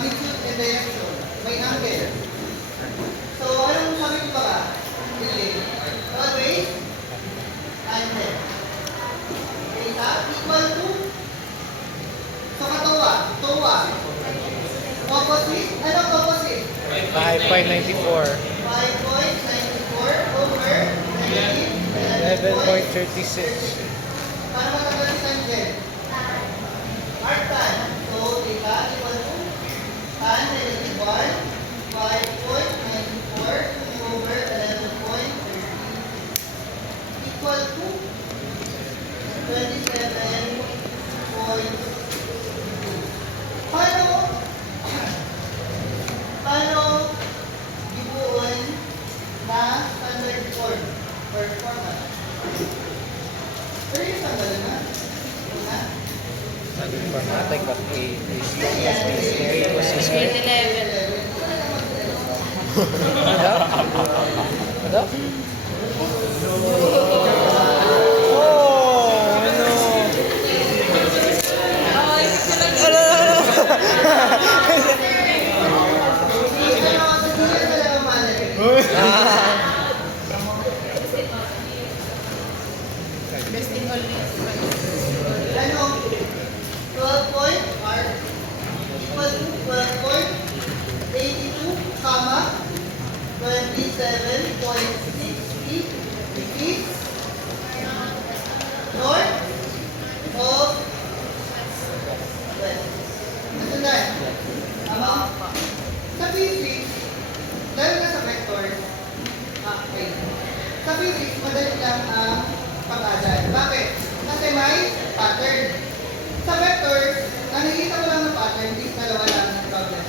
magnitude and direction. May angle. So, anong sabi ko ba? Sige. Always, angle. Data equal to, so katawa, tawa. Opposite, anong opposite? 5.94. 5.94 over negative 11.36. Paano matanggal yung tangent? Arctan. So, data equal to tan negative 1, 5.94 over 11.30 equal to 27.2. Paano ibuon na standard form or format? Pero yung tanggal na. Una. Formatic of A is grade was his grade. Ano? Ano? Oh, ano? Ano? 12 point R equal to 12.82, comma 27.60 degrees north of west. Nasundan? Tama? Sa physics, dahil na sa vector, okay. Sa physics, madali lang ang pag-asan. Bakit? Kasi may pattern. Sa vector, nakikita mo lang ng pattern, these dalawa lang ng problem.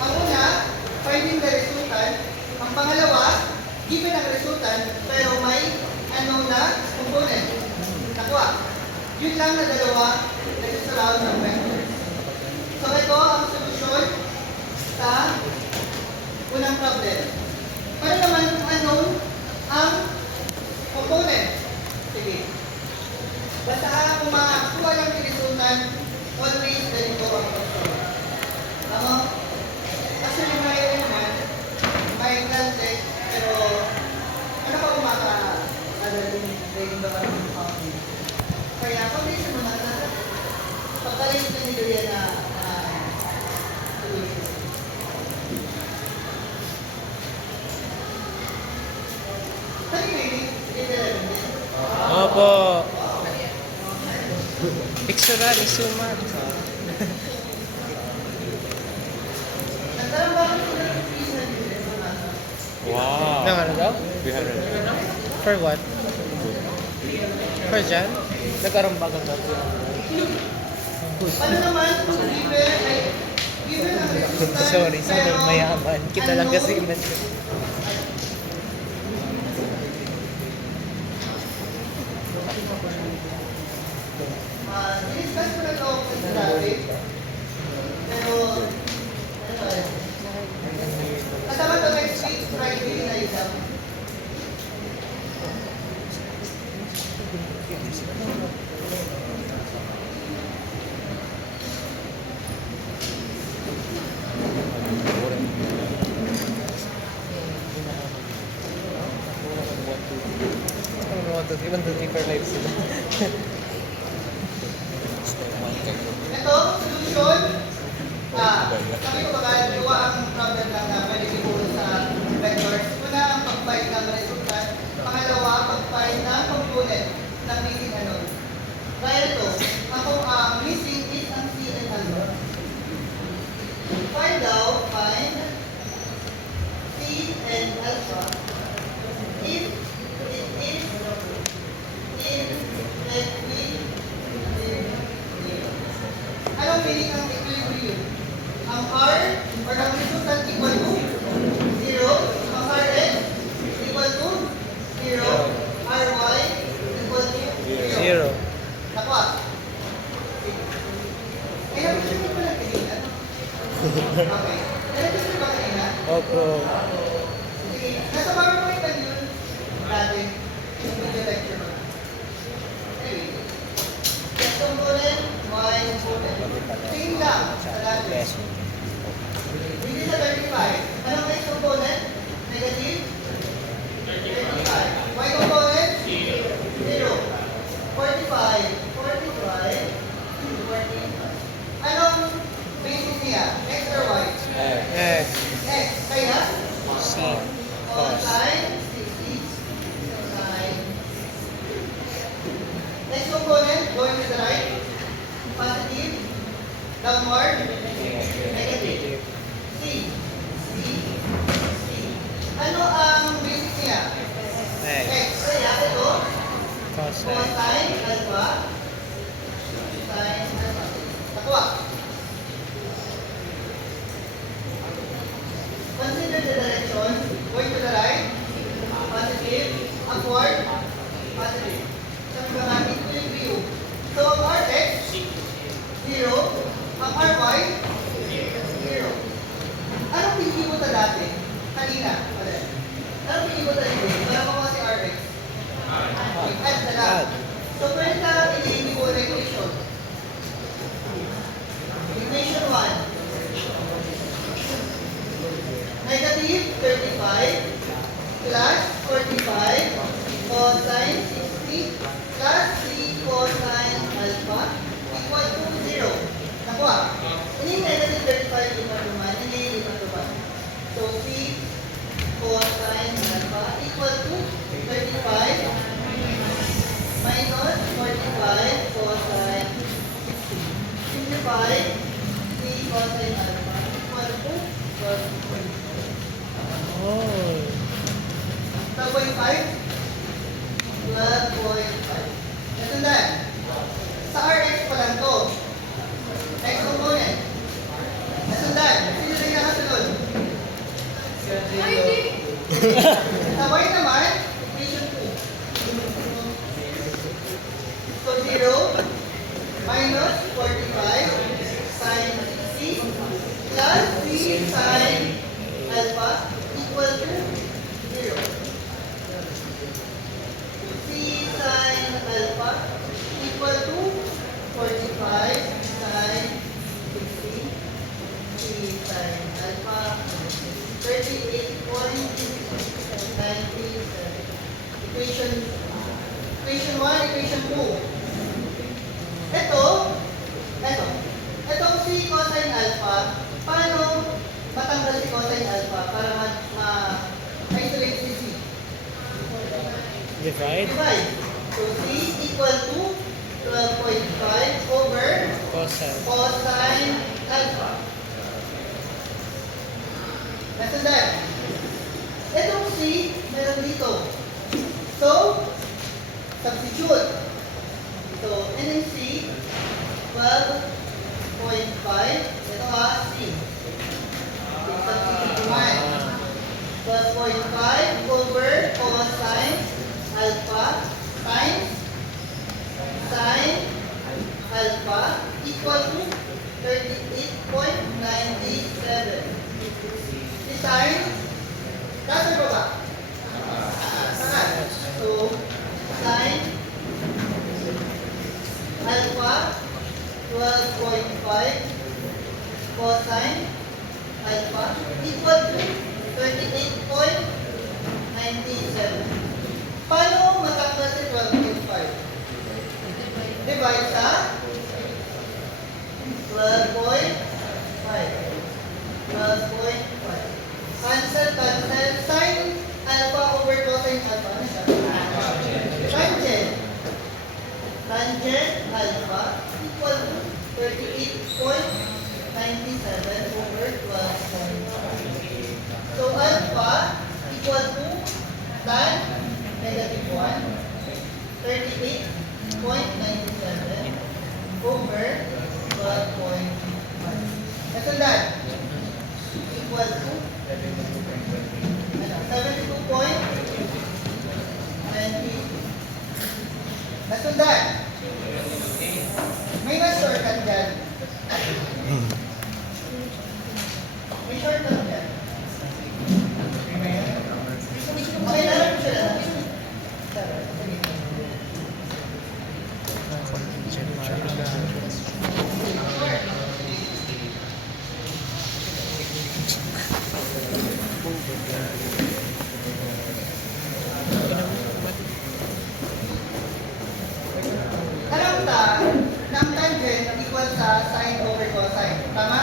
Ang una, finding the resultant. Ang pangalawa, given ang resultant, pero may ano na component. Nakuha. Yun lang na dalawa na surround ng vector. So ito ang solusyon sa unang problem. Para naman kung anong ang component. Sige. Basta kung makakuha lang yung resultant, always ganito ang pagsawa. Tama? Actually, may naman, may context, pero ano pa kumaka-adaling ba ang counting? Kaya, pag-isip mo na, pagkalit na nilo yan na solution. Saan yung may Opo. Pictural is sumat. nagkaroon ba ako ng reason din sa nasa? Wow. Nang ano daw? 300. For what? For Jan? Nagkaroon ba kang daw? Ano naman kung given ang resultant, Sorry, sobrang mayaman. Kita lang kasi imagine. Diniscuss ko na ito sa dati. Pero, ano eh. Kasama ito next week, Friday na exam. Even to 3 for 5 sila. Ito, solution. Sabi ko ba, dalawa ang problem lang na pwede siguro sa vectors. Una, ang pag-find ng resultant. Pangalawa, pag-find ng component ng missing ano. Dahil ito, ang missing is ang C and ano. Find C and alpha if anong meaning ng equilibrium? Ang R or ang resultant equal to 0, ang Rn equal to 0, Ry equal to 0. 0. Nakuha. Ay, nabigyan mo pala kanina? Okay. Nabigyan mo ba kanina? Opo. Sige. Nasa PowerPoint lang yun dati. Yung video lecture ba? Anyway. X component, Y component. Same lang sa dati. niya? X or Y? X. X. Kaya? C. Cos. Cosine 60 sine. Next component, going to the right. Positive. Downward. Negative. C. C. C. Ano ang basic niya? X. X. Kaya ito, Cosine. cosine alpha. Sine alpha. Nakuha. Consider the direction. Going to the right. Positive. Upward. Positive. Sabi ba nga, equilibrium. So, ang Rx, 0. Ang Ry, 0. Anong pinigibuta dati? Kanina. Anong pinigibuta dito? Wala pa kasi Rx. Add na lang. So, pwede na inigibo na equation. Equation 1. Negative 35 plus 45 cosine 60 plus 3 cosine alpha equal to 0. Nakuha. Ini negative 35 lima-lima, ini lima-lima. So, 3 cosine alpha equal to 35 minus 45 cosine 60. Simplify 3 cosine alpha equal to 12.5. Oh. 12.5? 12.5. Nasundan. Sa Rx pa lang to. X component. Nasundan. Sino na yung nakasunod? Sa Y naman, equation 2. So 0 minus 45 sine 60 plus 3 sine alpha equal to 0. C sine alpha equal to 45 sine 60. C sine alpha 38.97. Equation 1, equation 2. Itong si cosine alpha, paano matanggal si cosine alpha para ma-isolate si C? Divide. Divide. So, C equal to 12.5 over Cosine. cosine alpha. Nasundan. Itong C, meron dito. So, substitute. So, N and C, 12.5. Ito C. Substitute naman. 12.5 over cosine alpha times sine alpha equal to 38.97. Si sine, nasa baba? Taas. So, sine alpha 12.5 cosine alpha equal to 38.97. Paano matanggal si 12.5? Divide sa 12.5. 12.5. Cancel. Sine alpha over cosine alpha. Ano siya? Tangent. Tangent alpha equal to 38.97 over 12.5. So alpha equal to tan negative 1, 38.97 over 12.5. Nasundan. Equal to 72.20. Nasundan. May na-shortcut dyan. May shortcut dyan. Okay, larap ko siya lang. Alam ta, ng tangent equal sa sine over cosine. Tama?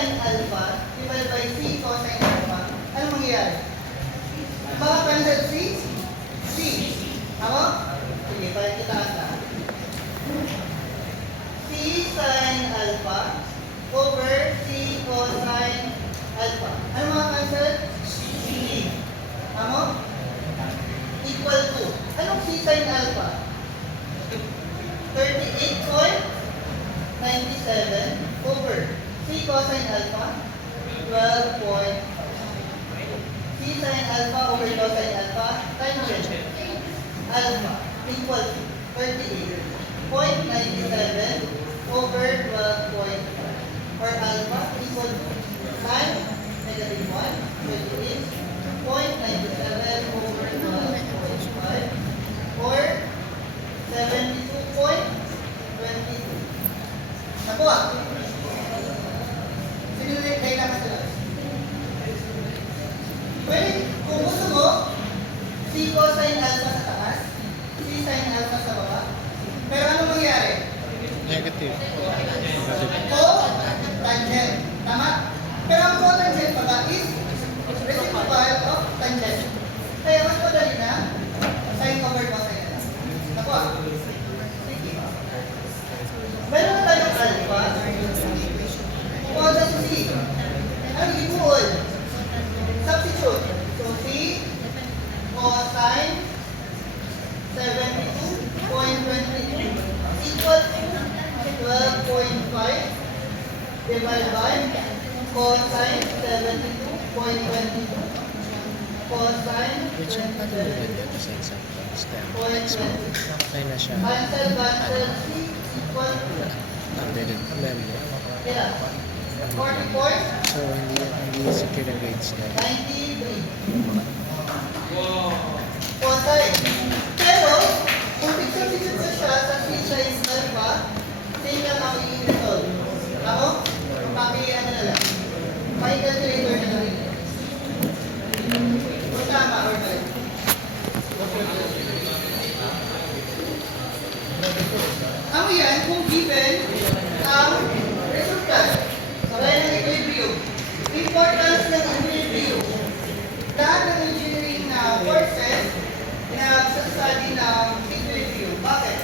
sin alpha divided by C cosine alpha, ano mangyayari? Makakancel C. Tama? Sige, pakikitaan na. C sin alpha over C cosine alpha. Ano makakancel? C. Tama? Equal to. Anong C sin alpha? 38.97 over C cosine alpha 12. C sin alpha over cosine alpha times alpha equal to 38.97 over 12.5 or alpha equal to sin negative 1 28.97 over 12.5 or 72.22. Nakuha. Sige na kailangan sila. Pwede, kung gusto mo, C cosine alpha sa taas, C sin alpha sa baba. Pero ano mangyari? Negative. Co-tangent. Tama? Pero ang co-tangent pala is reciprocal of tangent. Kaya mas madali na sin over cosine alpha. Nakuha. Sige. Meron na tayong alpha. Kuha sa C. Ano ibuol? Substitute. So C cosine 72.22 equal to 12.5 divided by cosine 72.22 cosine Which one pa din maganda kasi sa stem? 0.22. Ay na siya. Cancel C equal to Updated. Meron na. ilan? 40.93. So, hindi secure ang grades niya. Cosine. Pero, kung picture-picture ko siya sa C sin alpha, same lang ang i-resolve. Ako? Pakiyan na lang. Paki-calculator na lang. Kung tama or mali. Ano yan kung given ang resultant? Kaya ng equilibrium. Importance ng equilibrium. Lahat ng engineering na courses nagsastudy ng equilibrium. Bakit?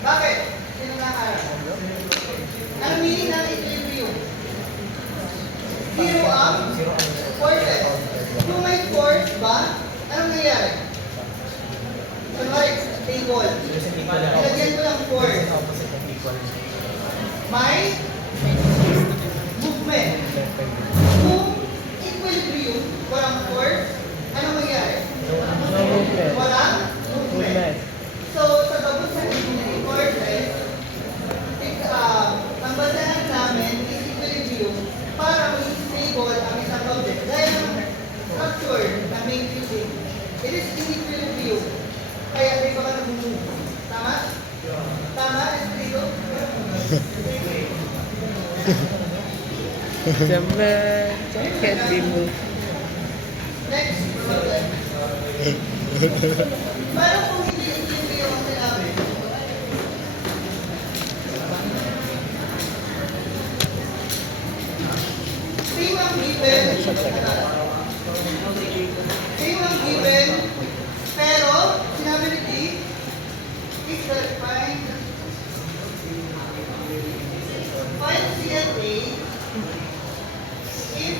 Bakit? Sino nakaharap? Ano meaning ng equilibrium? Zero ang forces. Kung may force ba, anong nangyayari? Kunwari, table. Ilagyan ko ng force. May movement. Kung equilibrium, walang force, anong mangyayari? No movement. Walang movement. So, sa gabot sa engineering courses, ang basahan namin is equilibrium para maging stable ang isang object. Gaya ng structure na main building. It is in equilibrium. Kaya hindi ko ka nag-move. Tama? Tama, Espiritu? Jaman. Can't be moved. Next problem. Paano kung hindi equilibrium ang sinabi? Same ang given. Same ang given. Pero, sinabi ni D, is that find CLA if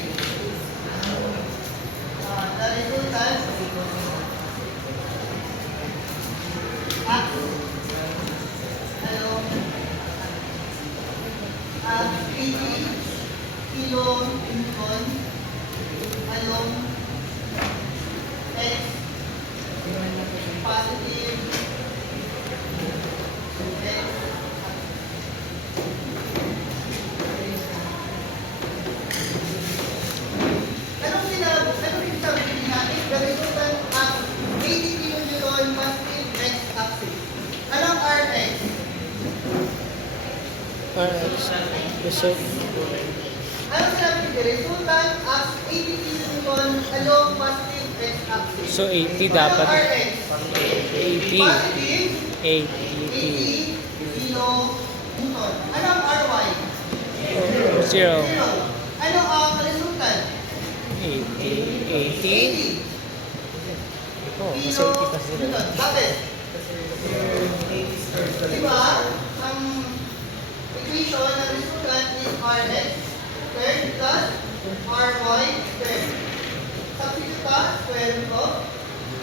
the resultant acts along 80 kilonewton along X positive X anong sinabi natin? The resultant acts 80 kilonewton positive X axis. Anong Rx? So, Ano sinabi ni resultant acts 80 kilonewton along positive X axis. so 80 Anong dapat. Rx? 80. Positive 80. 80 kilonewton. Anong Ry? Zero. Ano ang resultant? 80. 80. Oh, mas Kilo 80 pa zero. Newton. Bakit? Diba? Ang equation ng resultant is Rx squared plus Ry squared. Substitute ka, square root of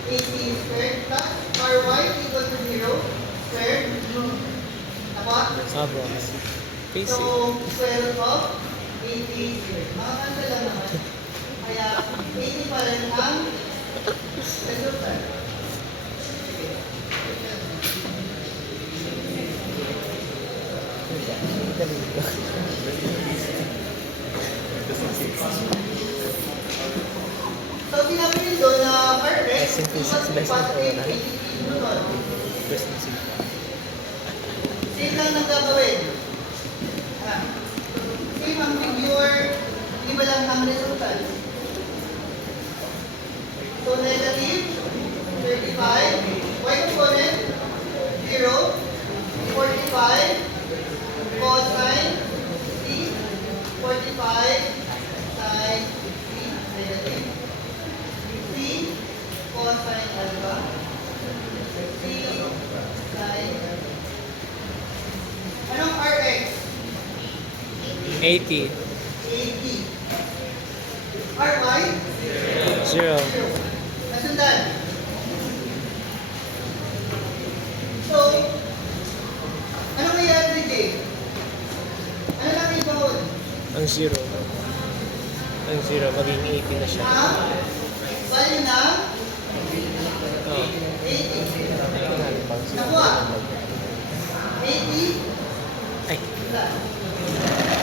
80 squared plus Ry equal to 0 squared. Tama? Abo. Basic. So, square root of 80 squared. Makakanta lang naman. Kaya, 80 pa rin ang resultant. So, sinabi nyo doon na Rx equals to positive 80 Newton. Same lang nang gagawin. Same ang figure, iba lang ang resultant. So, negative 35, y component 0, 45, cosine c, 45 sine c, negative. C, cosine alpha, C, sine. Anong Rx? 80. 80. Ry? Zero. Nasundan. So, ano nangyari ni Jay? Ano lang ibahon? Ang zero. Ang zero. Maging 80 na siya. Ang value ng Oh. 80. Nakuha. 80. Ay.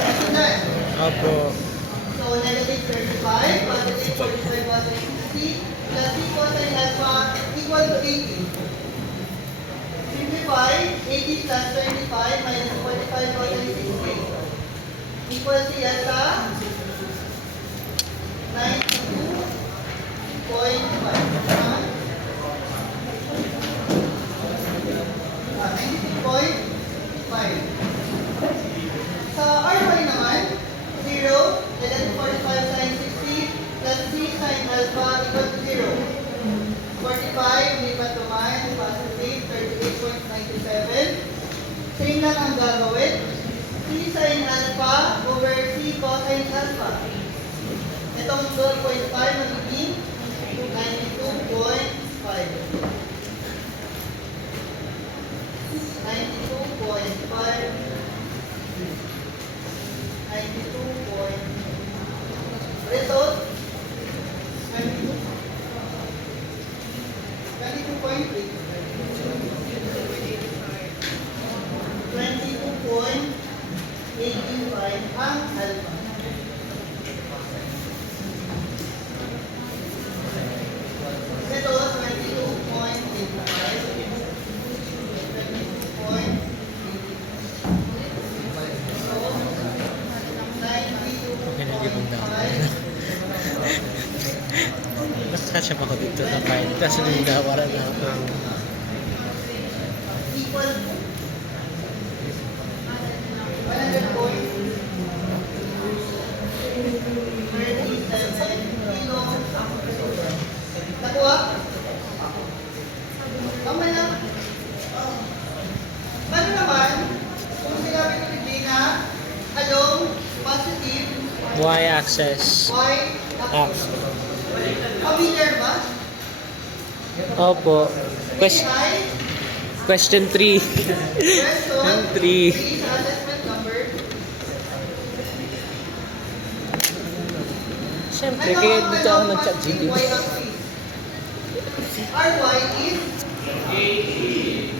Nasundan. Opo. So, negative 35, positive 45 cosine 60, plus C cosine alpha equal to 80. Simplify, 80 plus 35 minus 45 cosine 60 equals to yata 92.5. 92.5. Sa RY naman, 0, negative 45 sine 60 plus C sine alpha equal to 0. 45, lipat naman, positive, 38.97. Same lang ang gagawin. C sine alpha over C cosine alpha. Itong 12.5 magiging 92.5. 92.5. 92 point. Result? 92. 92.8. 22.85 ang alpha. Ito, 22.85. 22.85. Okay na di bang Mas catch up ako dito na file. Kasi nung nawara na ako. Equal to 100 point. 37 kilo. Nakuha? Tama na. Paano naman, kung sinabi ko ni Gina, along positive, Y-axis. y axis. Familiar ba? Opo. Question 3. Question 3. sa assessment number. Siyempre, kaya dito ako nag-chat GPT. Y-axis? Ry is easy.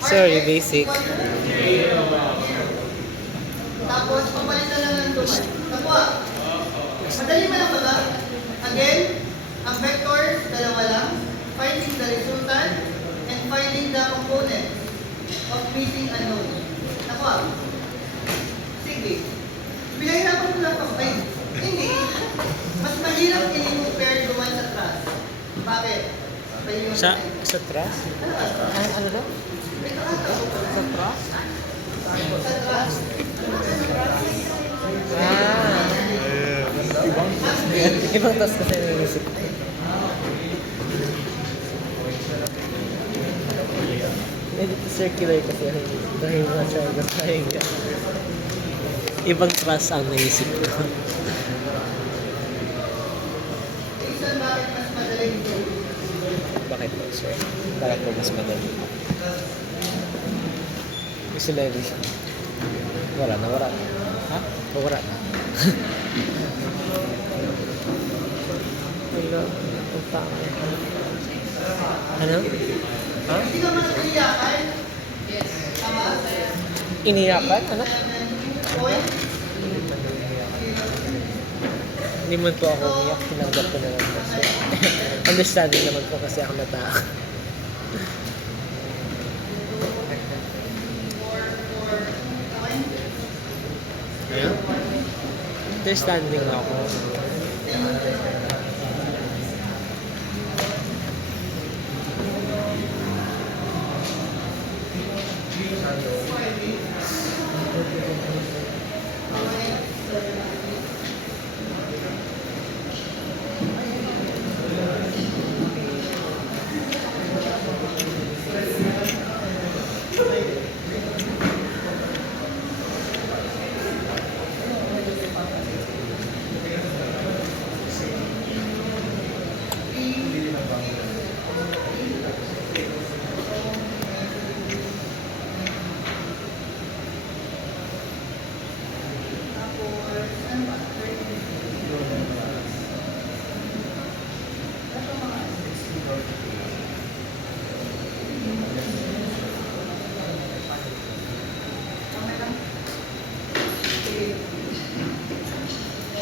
Sorry, basic. Tapos, papalitan lang ng tuman. Nakuha. Madali mo lang ba? Again, ang vectors, dalawa lang. Finding the resultant and finding the component of missing unknown. Nakuha. Sige. Pinahirapan mo lang pa. Hindi. Mas mahirap i-compare duman sa trust. Bakit? Sa trust? Ano ba? Ano daw? May kakataon. Sa trust? Sa trust. Ah! Ibang task kasi naisip ko. Circular kasi ang dahil na triangle. Ibang trust ang naisip ko. Reason bakit mas madaling ito? Bakit po, sir? Bakit po mas madali? Gusto na yun. Wala na, wala na. Ha? O, wala na. Wala. Ang tama. Ano? Ha? Hindi ka mas iyakan? Yes. Tama? Iniyakan? Ano? 7 point. Hindi man po ako umiyak. Tinanggap ko na lang po. So, understanding naman po kasi ako na tao. Understanding ako.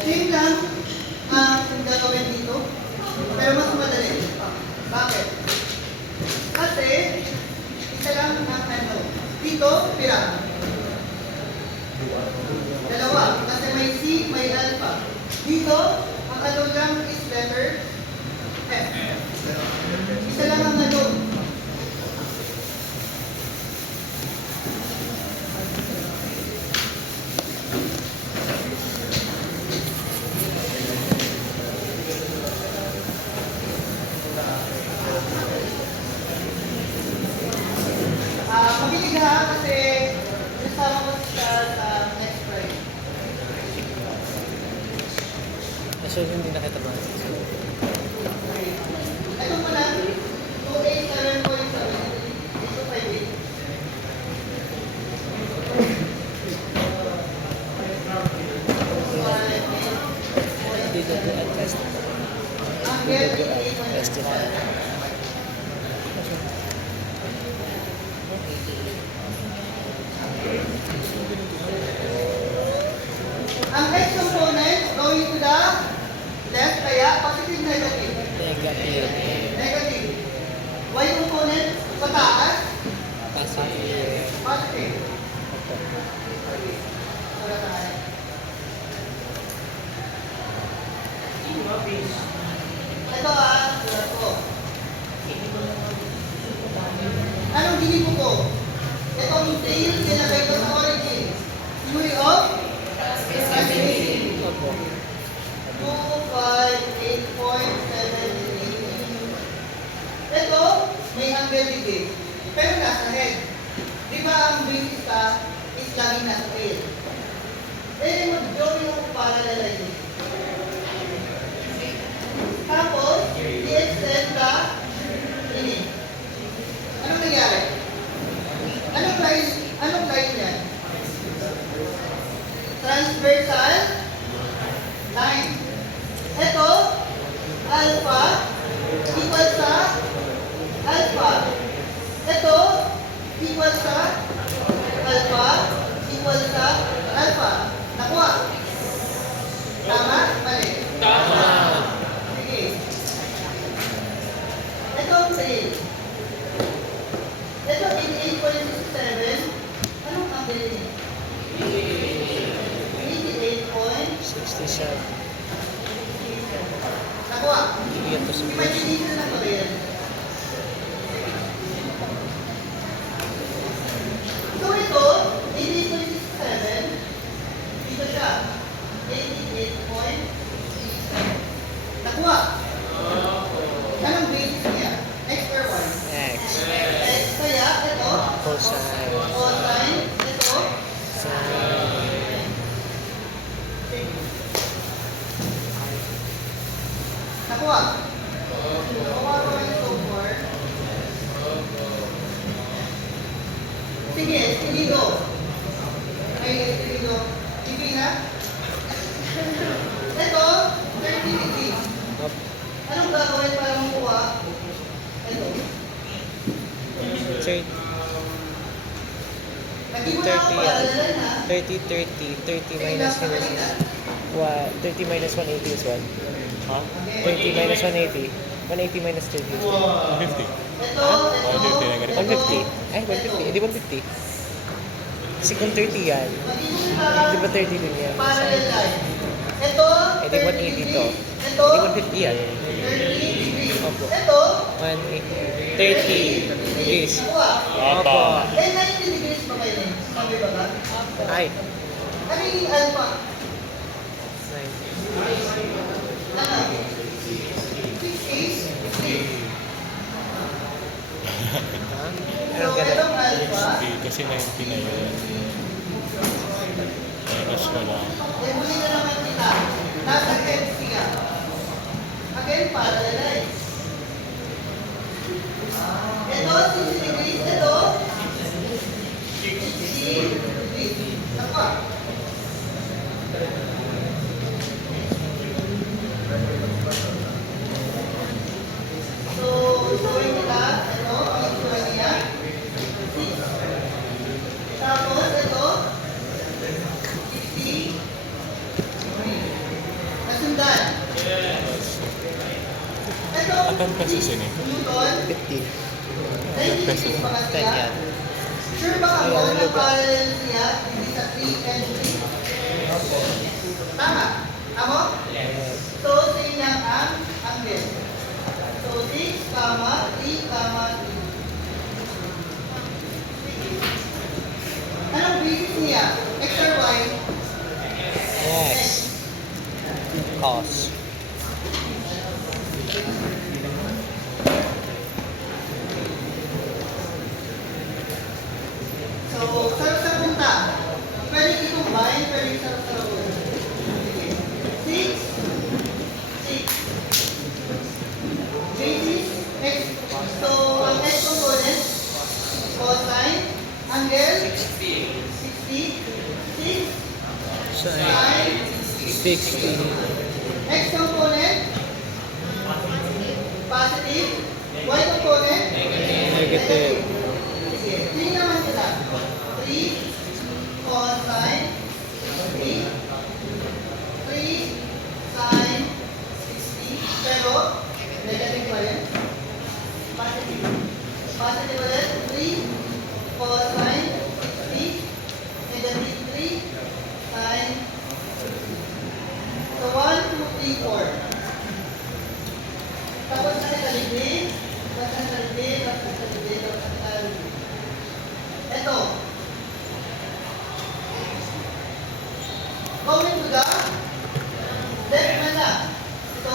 Same lang ang gagawin dito, pero mas madali. Bakit? Kasi, isa lang ang ano. Dito, pira. Dalawa, kasi may C, may alpha. Dito, ang ano lang is letter F. Isa lang ang ano. Mabilis ha, kasi kasama ko siya sa next Friday. So, hindi na kita ba? Ito muna, 287.7. Dito 58. Dito po at test. Ang Dito get po at testify. Ang X component going to the left, kaya positive, negative. Negative. Negative. Y component, pataas, Positive. positive. Opo. Wala tayo. Ito ito. Anong ginipo ko? Ito ang tail, nilagay ko sa origin. Theory of transmission. Opo. 258.7. Ito, may angle digit. Pero nasa head. Di ba ang base is lagi nasa tail? Eh, mag-drawing ako para lalagay. Tapos, i-extend ka ini. Anong nangyari? Anong line yan? Transversal line. Ito, alpha equal sa alpha. Ito, equal sa alpha equal sa alpha. Nakuha? Tama? Mali? Tama. Sige. Ito ang tail. Ito, 88.67. Anong ang tail? 88. 67. Nakuha. Iyan to sa Imagination na ko rin. So ito, 88 Sige, Espirido. May Espirido. Hindi na. Ito, 30 degrees. Up. Anong gagawin para makuha? Ito. 30, Hindi mo na ako paalala na. 30 minus 30 minus 180 is what? Huh? 30 minus 180. 180 minus 30 is what? 150. Ito, ito. 150 na ganito. 150. Ay, 150. Hindi 150. Kasi kung 30 yan, di ba 30 din yan? Parallel line. Ito, Eh, di 180 to. Ito, Di 150 yan. 30 degrees. Opo. Ito, 180. 30 degrees. nakuha. Opo. Eh, 90 degrees ba kayo na? Sabi ba ba? Ay. Ano yung alpha? 90. Ano? 6 is 3. Ha? So, Anong ganun? itong alpha, Kasi 90 na yun. Minus wala. eh, muli na naman kita. Nasa heads siya. Again, parallel. Ito, 60 degrees. Ito, 60 degrees. Nakuha. So, showing nila, ito, ang itsura niya. Tapos, ito, 60. Nasundan. Ito, Atan pesos yun eh. Newton, 50. 90 degrees ba kasi 10 yan. Sure ba Ayan, ako ano na ba? parallel siya, hindi sa 3 and 3? Tama. Tama? So, same lang ang angle. So, 6, 3, 3. Anong basis niya? X or Y? Yes. Cos. So, sa punta, pwede i-combine, pwede sarap-sarap. 6, 6. Basis, X. So, ang X component, cosine, angle, 60, 6, sine, 60. X component, positive, Y component, Negative. Sige, 3 naman sila. 3 cosine 60. 3 sine 60. Pero, negative pa rin. Positive. Positive ulit. 3 cosine 60. Negative 3 sine 60. So, 1, 2, 3, 4. Tapos na sa kalibig. Tapos na sa kalibig. Tapos na sa kalibig. Tapos na sa kalibig. Ito. Going to the left mana. So,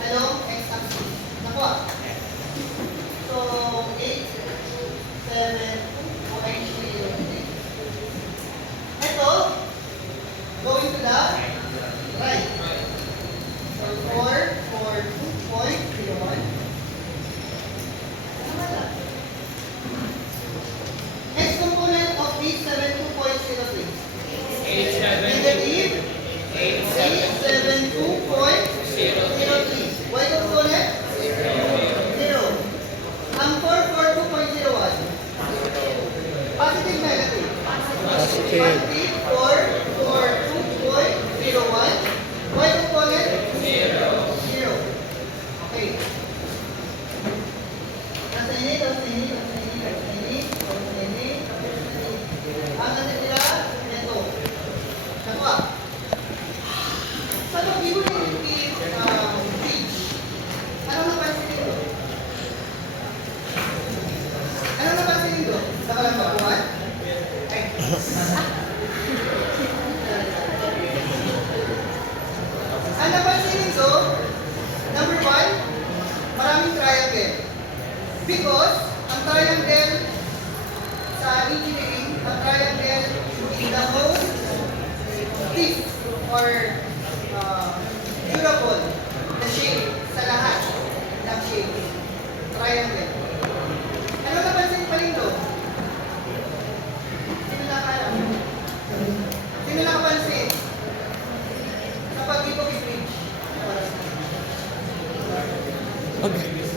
along x-axis. Nakuha. So, 8, 7, 8. Ito. Going to the right. So, 4, 2.01. Tama na. X component of 872.03. Negative 872.03. Y component 0. Ang 442.01. Positive, negative. Positive. Positive 442.01. Y component 0. Okay. Nasa init, nasa init, nasa init, nasa init, nasa init, nasa init. Ang natitira, ito. Nakuha. Sa pag-ibo ng bridge, ano napansin nito? Ano napansin nito? Sa kalambakuhan? Ay. Ang napansin nito, number 1, maraming triangle. Because, ang triangle sa engineering, ang triangle is the most stiff or durable na shape sa lahat ng shape. Triangle. Ano napansin pa rin doon?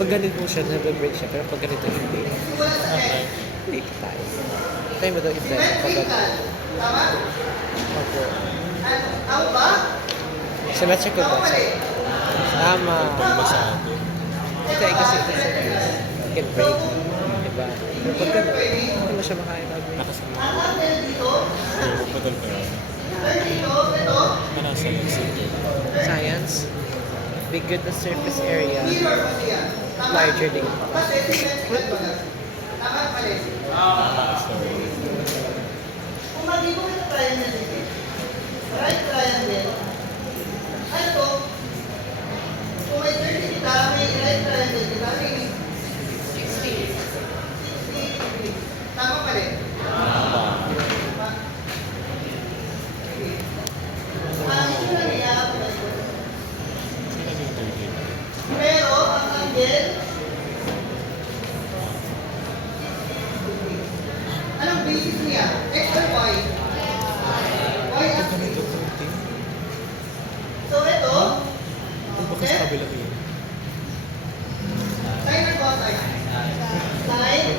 pag ganito siya, nag-break siya, pero pag ganito hindi. Wala sa Okay. X. Hindi tayo. Tayo mo daw i-blend pag Symmetrical. Tama? Opo. Ano? Tama ba? Symmetrical Tama ba? mali. Tama. Pag masyado. Ito ay kasi ito siya. Can break. Diba? Pero pag ganito, hindi mo siya makakagawin. Nakasama. Ang angle dito, Pagpatol pa yun. turn dito, ito, Parang sa exit. Science. Bigger the surface area, mirror kasi yan. Tama? larger the Kasi symmetrical ba? Tama, mali. Sorry. Kung mag-ibo kita triangle dito, right triangle, ano to? Kung may 30 kita, may right triangle kita, may 60 degrees. Tama, mali. Tama. Ito na niya, Sino yung 30? pero ang angle, anong basis niya? X or Y? Y at Ganito 30? so ito, Bakit sa kabila yun? sine or cosine? Sine,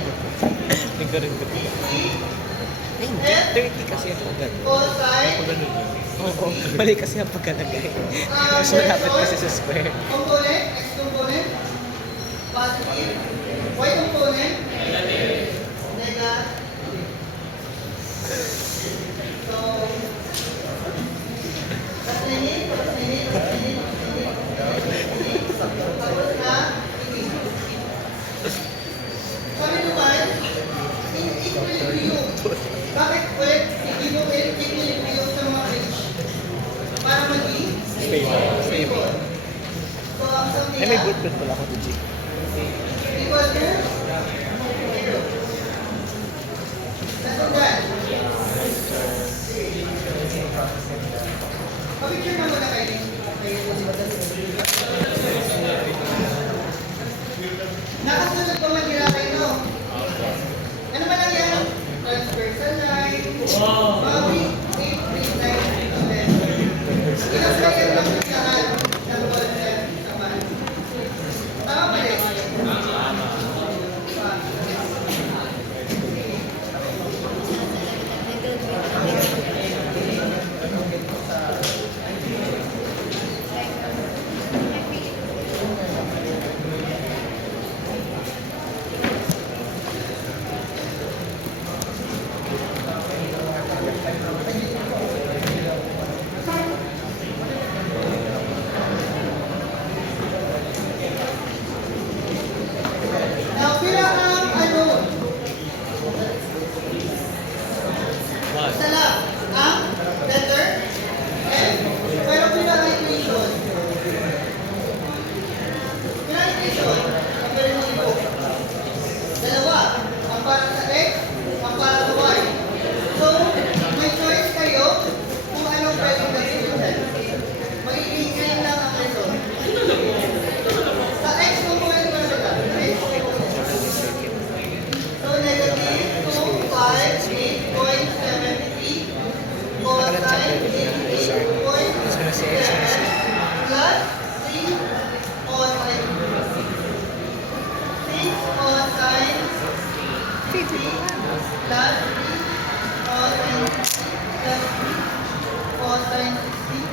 Nagkaroon ka. 60, Ay, hindi. 30 kasi ang pag cosine, Pag ganun yun. Oo. Mali kasi ang pagkalagay. Mas malapit kasi sa square. component, X component, positive, Y component, negative. So, pasinit, tapos na, sabi naman, in equilibrium. Bakit ulit equilibrium sa mga ridge? Para maging stable. So, ang sabi Ay, may niya, bootcut pala ako to G. equal to 0. Nasundan. Picture mo muna kayo. Nakasunod pa man kayo, no? Ano ba lang yan? Transversal line, boundary, straight line, inaplayan lang ng lahat ng volunteer sa man. Tama ba rin? Now, pila ang ano? One. Isa lang. Ang letter F. Pero pila ang equation? Pila ang equation? Ang pwede mong ibo. Dalawa. Ang para sa X, ang para sa Y. So, may choice kayo kung anong pwedeng gamitin. Magiging ngayon lang ang result. Sa X component ba sila? X component. So, negative 2, 5, 8.73 cosine 88.7 plus 3 cosine 6 cosine 50 plus 3 cosine plus 3 cosine 60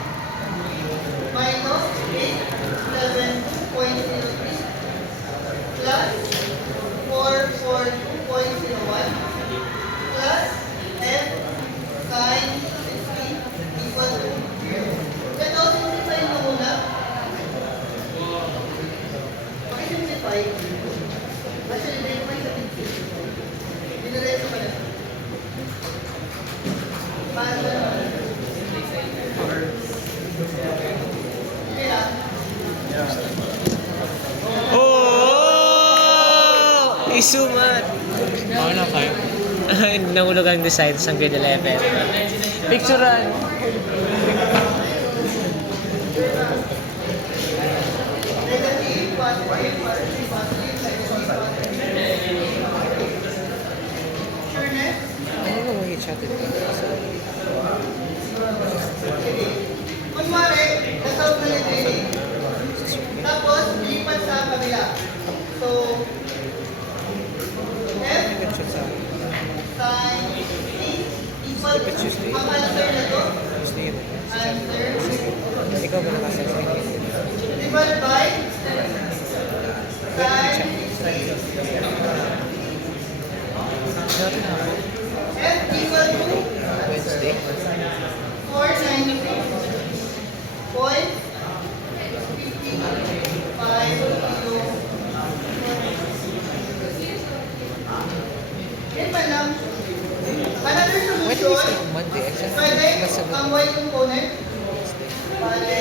minus 87.03 plus 442.01 plus F sin 60 equal to 0. Ito, simplify mo muna. Pag-simplify, actually, may may sabihin. Dinareso ka na. Paano ba naman? Kaya, Oh! Isumat! Baka na kayo. Nahulog ang design sa grade 11. Picturean! negative, positive, positive, positive, negative, positive. Sureness? Ano mo hit-shotted ka? Kunwari, nasound na yung training. Tapos, lipat sa kabila. ang answer na to, Tuesday yun. answer, Ikaw ba nakasasabi? divide by times F equal to Wednesday? 496.55 Yan pa lang. Another When do we solution, say Monday? Exactly. pwede Kasi ang y component, bale,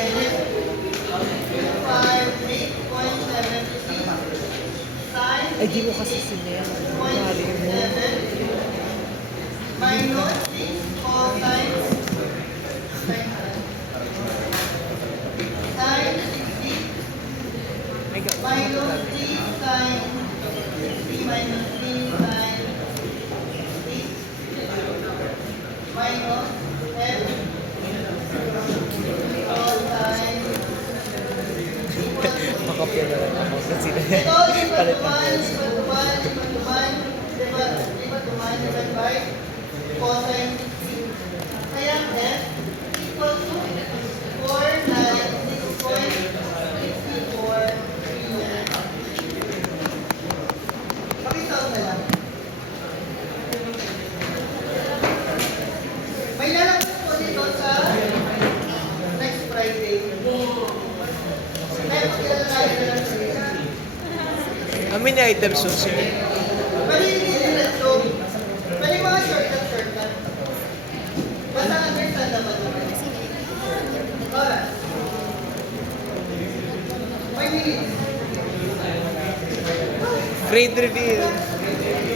58.73 times Ay, di mo kasi sinaya. 0.67 minus 6 cosine sine 60 May gawin. minus 3 sine 60 minus 3 sine 8 minus f cosine Makapya na lang ako. Kasi ito palit ng 1 pants. divided by cosine 60. Kaya f equal to 496.64 Pakisolve na lang. May lalabas po dito sa next Friday. Kaya pakilala tayo na lang sa isa. Amin na items susunod. Pwede yung diretso. Pwede mga shortcut. Basta understand naman naman. Alright. 5 minutes. Grade reveal.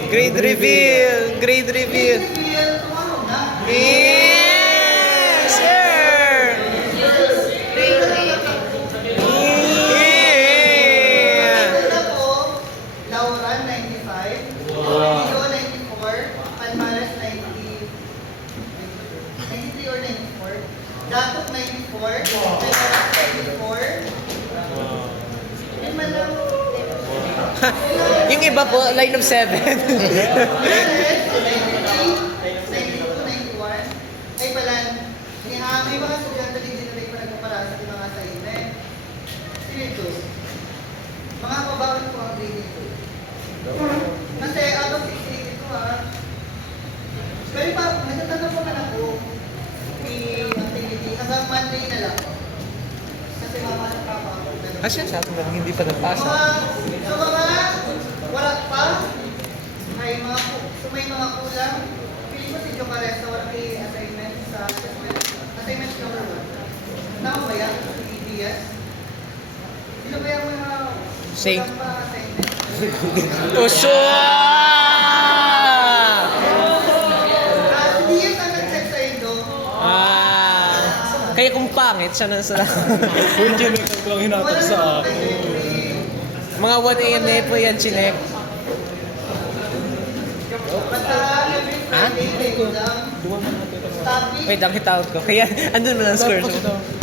Grade reveal. Grade reveal. Feel tomorrow na. Yes, sir. Yeah. Una po, Lauran 95. Tito 94. Palmares 90. 93 or 94. Datok 94. Palmares 94. Yan man lang. Yung iba po, line of 7. Ay pala, may mga estudyante din dito rin pa nagpapara sa mga assignment. Sino ito? Mga kabawan ko ang grade ito. Kasi out of 68 ito ha. Pero pa, nagtatanong pa man ako activity hanggang Monday na lang. Kasi mamasa pa ako. Kasi sa atin lang, hindi pa nagpasa. Sa mga wala pa, ay mga may mga kulang. Pili ko si Joe Caressa, wala may assignment sa assignment number 1. Nakabaya, EBS. Sino ba yung mga Say. kulang pa assignment? Uswa! Hindi yan ang nag-check sa Indo. Kaya kung pangit, siya na sa... Hindi, may kagawang hinatag sa akin. Mga 1 a.m. na po yan, chinek. Basta every Friday, may exam. Duwa man natin ito. Topic. Wait, ang hitawag ko. Kaya, andun mo lang score. Dapat ito.